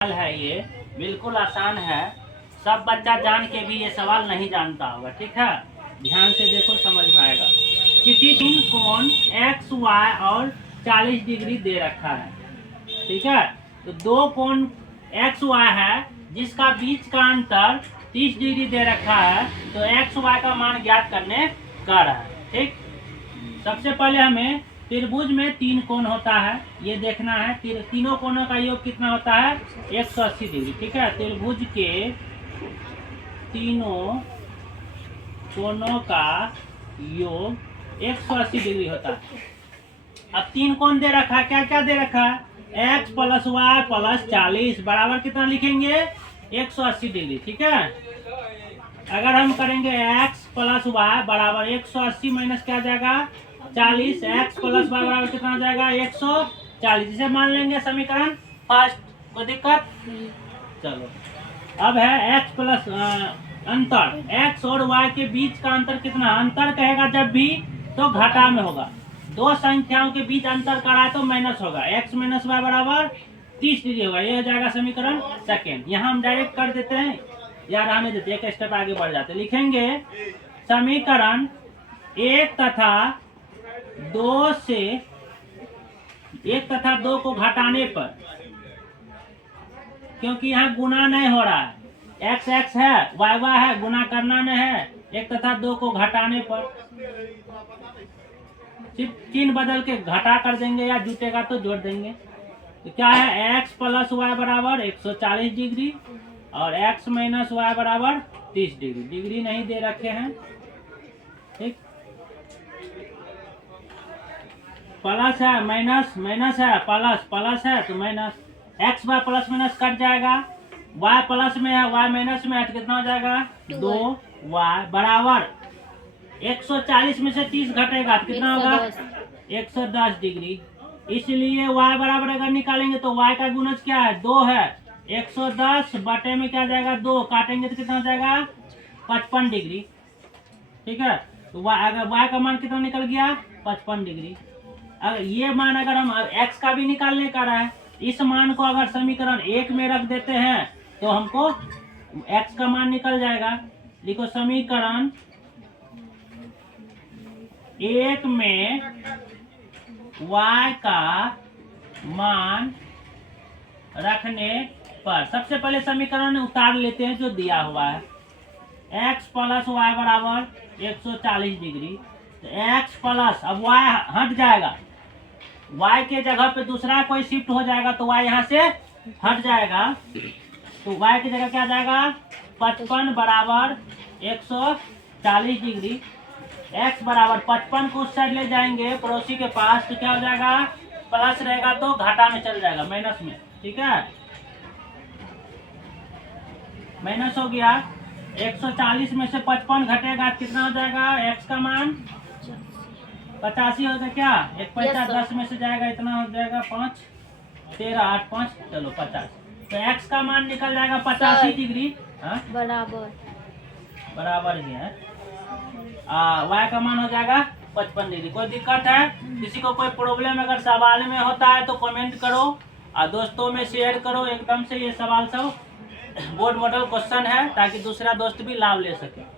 है ये बिल्कुल आसान है। सब बच्चा जान के भी ये सवाल नहीं जानता होगा। ठीक है, ध्यान से देखो, समझ में आएगा। किसी तीन कोण एक्स वाई और 40 डिग्री दे रखा है। ठीक है, तो दो कोण एक्स वाई है जिसका बीच का अंतर 30 डिग्री दे रखा है, तो एक्स वाई का मान ज्ञात करने का रहा है। ठीक, सबसे पहले हमें त्रिभुज में तीन कोण होता है, ये देखना है। तीनों कोणों का योग कितना होता है? 180 डिग्री। ठीक है, त्रिभुज के तीनों कोणों का योग 180 डिग्री होता है। अब तीन कोण दे रखा है, क्या क्या दे रखा है? x प्लस वाई प्लस 40 बराबर कितना लिखेंगे? 180 डिग्री। ठीक है, अगर हम करेंगे x प्लस वाई बराबर 180 माइनस क्या जाएगा? 40। x प्लस वाई बराबर कितना हो जाएगा? 140। जिसे मान लेंगे समीकरण फर्स्ट, कोई दिक्कत? चलो, अब है x प्लस अंतर, x और y के बीच का अंतर कितना? अंतर कहेगा जब भी तो घटा में होगा। दो संख्याओं के बीच अंतर कराए तो माइनस होगा। x माइनस वाई बराबर 30 डिग्री होगा। ये हो जाएगा समीकरण सेकेंड। यहाँ हम डायरेक्ट कर देते हैं या रहने देते, एक स्टेप आगे बढ़ जाते। लिखेंगे समीकरण एक तथा दो को घटाने पर, क्योंकि यहाँ गुना नहीं हो रहा है, x x है, y y है, गुना करना नहीं है। एक तथा दो को घटाने पर सिर्फ चिन्ह बदल के घटा कर देंगे या जुटेगा तो जोड़ देंगे। तो क्या है? x प्लस वाई बराबर 140 डिग्री और x माइनस वाई बराबर 30 डिग्री। डिग्री नहीं दे रखे हैं। ठीक, प्लस है माइनस, माइनस है प्लस, प्लस है तो minus. x y plus minus cut जाएगा, y प्लस में है y माइनस में है तो कितना हो जाएगा? 2y बराबर 140 में से 30 घटेगा तो कितना होगा? 110 डिग्री। इसलिए y बराबर अगर निकालेंगे तो y का गुणज क्या है? 2 है। 110 बटे में क्या जाएगा? 2 काटेंगे तो कितना हो जाएगा? 55 डिग्री। ठीक है, तो अगर y का मान कितना निकल गया? 55 डिग्री। अगर ये मान अगर हम x का भी निकालने का रहा है, इस मान को अगर समीकरण एक में रख देते हैं तो हमको x का मान निकल जाएगा। लिखो समीकरण एक में y का मान रखने पर, सबसे पहले समीकरण उतार लेते हैं जो दिया हुआ है। x प्लस वाई बराबर 140 डिग्री, तो x प्लस, अब y हट जाएगा, y के जगह पे दूसरा कोई शिफ्ट हो जाएगा तो y यहाँ से हट जाएगा, तो y की जगह क्या जाएगा? 55 बराबर 140 डिग्री। x बराबर 55 को उस साइड ले जाएंगे पड़ोसी के पास तो क्या हो जाएगा? प्लस रहेगा तो घाटा में चल जाएगा, माइनस में। ठीक है, माइनस हो गया। 140 में से 55 घटेगा कितना हो जाएगा? x का मान 85 होगा क्या? एक पैसा 10 में से जाएगा, इतना हो जाएगा 5, 13, 8, 5, चलो 50। तो x का मान निकल जाएगा 85 डिग्री। बराबर ही है। y का मान हो जाएगा 55 डिग्री। कोई दिक्कत है? किसी को कोई प्रॉब्लम अगर सवाल में होता है तो कमेंट करो और दोस्तों में शेयर करो। एकदम से ये सवाल सब बोर्ड मॉडल क्वेश्चन है ताकि दूसरा दोस्त भी लाभ ले सके।